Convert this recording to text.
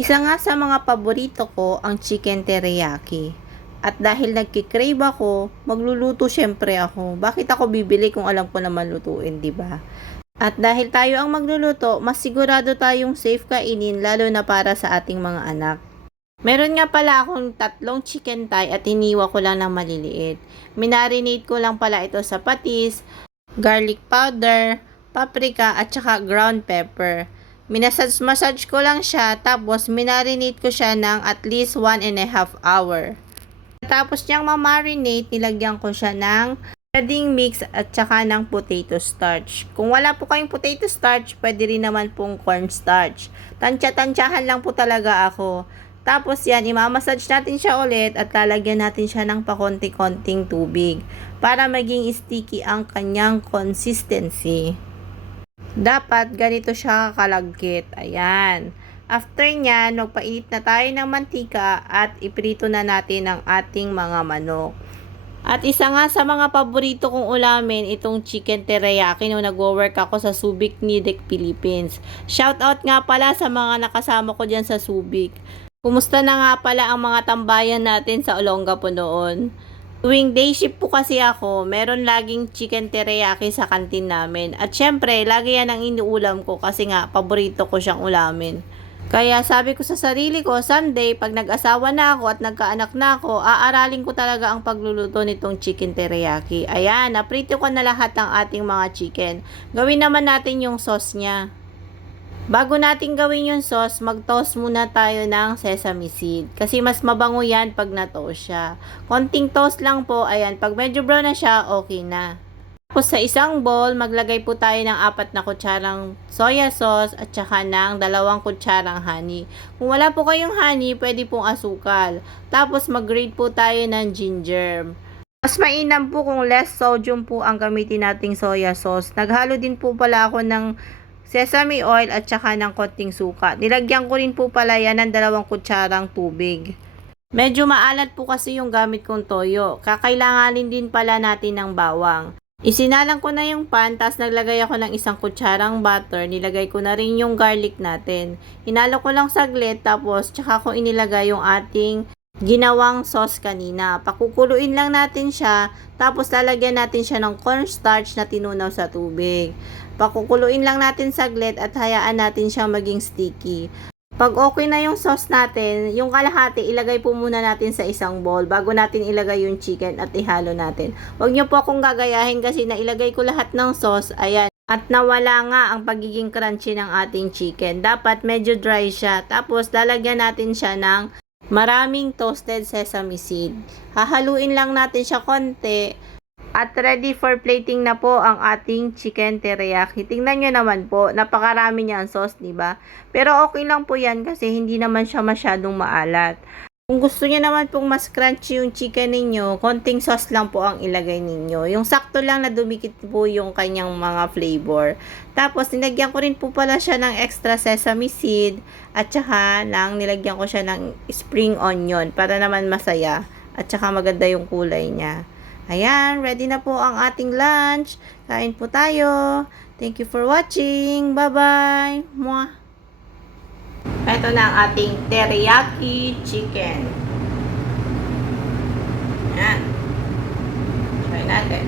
Isa nga sa mga paborito ko ang chicken teriyaki. At dahil nagki-crave ako, magluluto syempre ako. Bakit ako bibili kung alam ko naman lutuin, 'di ba? At dahil tayo ang magluluto, mas sigurado tayong safe kainin lalo na para sa ating mga anak. Meron nga pala akong tatlong chicken thigh at hiniwa ko lang ng maliliit. Minarinate ko lang pala ito sa patis, garlic powder, paprika at saka ground pepper. Minasage-massage ko lang siya tapos minarinate ko siya ng at least 1.5 hour. Tapos niyang ma-marinate, nilagyan ko siya ng breading mix at saka ng potato starch. Kung wala po kayong potato starch, pwede rin naman pong cornstarch. Tansya-tansyahan lang po talaga ako. Tapos yan, imamassage natin siya ulit at lalagyan natin siya ng pakonti-konting tubig para maging sticky ang kanyang consistency. Dapat ganito siya kalagkit. Ayan. After nyan, magpainit na tayo ng mantika at iprito na natin ang ating mga manok. At isa nga sa mga paborito kong ulamin, itong chicken teriyaki nung nagwo-work ako sa Subic, Nidec, Philippines. Shoutout nga pala sa mga nakasama ko dyan sa Subic. Kumusta na nga pala ang mga tambayan natin sa Olongapo noon? Tuwing day shift po kasi ako, meron laging chicken teriyaki sa kantin namin. At syempre, lagi yan ang iniulam ko kasi nga, paborito ko siyang ulamin. Kaya sabi ko sa sarili ko, someday, pag nag-asawa na ako at nagkaanak na ako, aaralin ko talaga ang pagluluto nitong chicken teriyaki. Ayan, naprito ko na lahat ng ating mga chicken. Gawin naman natin yung sauce niya. Bago natin gawin yung sauce, mag-toast muna tayo ng sesame seed. Kasi mas mabango yan pag na-toast siya. Konting toast lang po, ayan. Pag medyo brown na siya, okay na. Tapos sa isang bowl, maglagay po tayo ng 4 na kutsarang soya sauce at saka ng 2 kutsarang honey. Kung wala po kayong honey, pwede pong asukal. Tapos mag-grate po tayo ng ginger. Mas mainam po kung less sodium po ang gamitin nating soya sauce. Naghalo din po pala ako ng sesame oil at saka ng konting suka. Nilagyan ko rin po pala yan ng 2 kutsarang tubig. Medyo maalat po kasi yung gamit kong toyo. Kakailanganin din pala natin ng bawang. Isinalang ko na yung pan, tapos naglagay ako ng 1 kutsarang butter. Nilagay ko na rin yung garlic natin. Hinalo ko lang saglit, tapos tsaka ko inilagay yung ating ginawang sauce kanina. Pakukuluin lang natin siya, tapos lalagyan natin siya ng cornstarch na tinunaw sa tubig. Pakukuluin lang natin saglit at hayaan natin siyang maging sticky. Pag okay na yung sauce natin, yung kalahati, ilagay po muna natin sa isang bowl bago natin ilagay yung chicken at ihalo natin. Huwag nyo po akong gagayahin kasi nailagay ko lahat ng sauce, ayan. At nawala nga ang pagiging crunchy ng ating chicken. Dapat medyo dry siya. Tapos lalagyan natin siya ng maraming toasted sesame seed. Hahaluin lang natin siya konti. At ready for plating na po ang ating chicken teriyaki. Tingnan nyo naman po, napakarami niya ang sauce, diba? Pero okay lang po yan kasi hindi naman siya masyadong maalat. Kung gusto niyo naman pong mas crunchy yung chicken ninyo, konting sauce lang po ang ilagay ninyo. Yung sakto lang na dumikit po yung kanyang mga flavor. Tapos, nilagyan ko rin po pala siya ng extra sesame seed at saka nilagyan ko siya ng spring onion para naman masaya at saka maganda yung kulay niya. Ayan, ready na po ang ating lunch. Kain po tayo. Thank you for watching. Bye-bye. Mwah. Ito na ang ating teriyaki chicken. Ayan. Try natin.